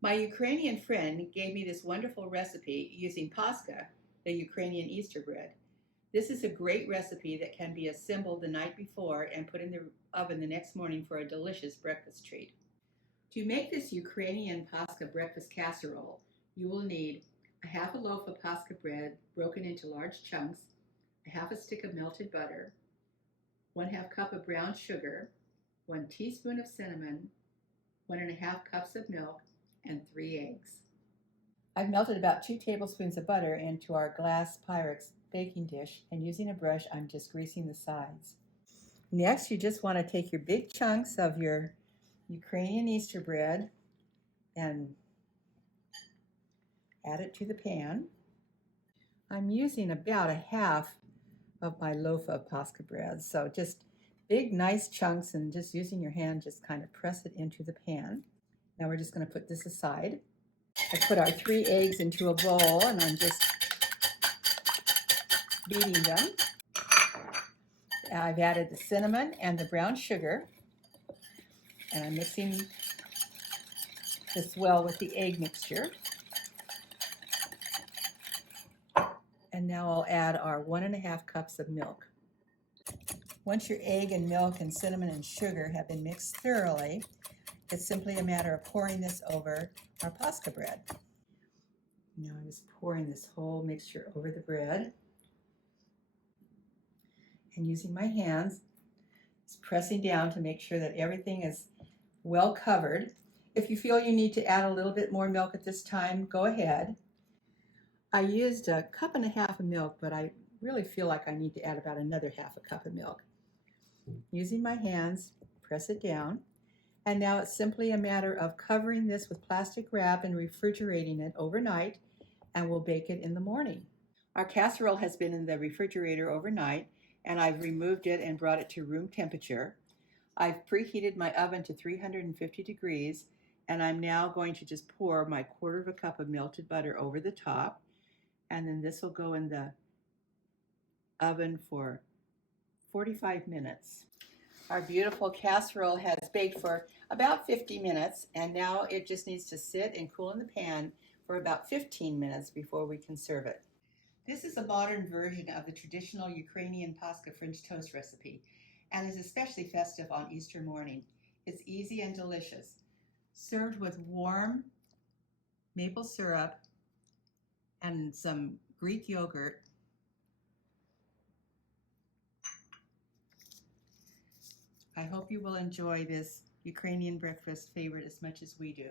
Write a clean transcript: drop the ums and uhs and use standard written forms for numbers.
My Ukrainian friend gave me this wonderful recipe using Paska, the Ukrainian Easter bread. This is a great recipe that can be assembled the night before and put in the oven the next morning for a delicious breakfast treat. To make this Ukrainian Paska breakfast casserole, you will need a half a loaf of Paska bread broken into large chunks, a half a stick of melted butter, 1/2 cup of brown sugar, 1 teaspoon of cinnamon, 1 1/2 cups of milk, and 3 eggs. I've melted about 2 tablespoons of butter into our glass Pyrex baking dish, and using a brush, I'm just greasing the sides. Next, you just want to take your big chunks of your Ukrainian Easter bread and add it to the pan. I'm using about a half of my loaf of Paska bread, so just big nice chunks, and just using your hand, just kind of press it into the pan. Now we're just going to put this aside. I put our 3 eggs into a bowl, and I'm just beating them. I've added the cinnamon and the brown sugar, and I'm mixing this well with the egg mixture. And now I'll add our 1 1/2 cups of milk. Once your egg and milk and cinnamon and sugar have been mixed thoroughly, it's simply a matter of pouring this over our Paska bread. Now I'm just pouring this whole mixture over the bread, and using my hands, just pressing down to make sure that everything is well covered. If you feel you need to add a little bit more milk at this time, go ahead. I used 1.5 cups of milk, but I really feel like I need to add about another 1/2 cup of milk. Using my hands, press it down, and now it's simply a matter of covering this with plastic wrap and refrigerating it overnight, and we'll bake it in the morning. Our casserole has been in the refrigerator overnight, and I've removed it and brought it to room temperature. I've preheated my oven to 350 degrees, and I'm now going to just pour my 1/4 cup of melted butter over the top, and then this will go in the oven for 45 minutes. Our beautiful casserole has baked for about 50 minutes, and now it just needs to sit and cool in the pan for about 15 minutes before we can serve it. This is a modern version of the traditional Ukrainian Paska French toast recipe, and is especially festive on Easter morning. It's easy and delicious. Served with warm maple syrup and some Greek yogurt, I hope you will enjoy this Ukrainian breakfast favorite as much as we do.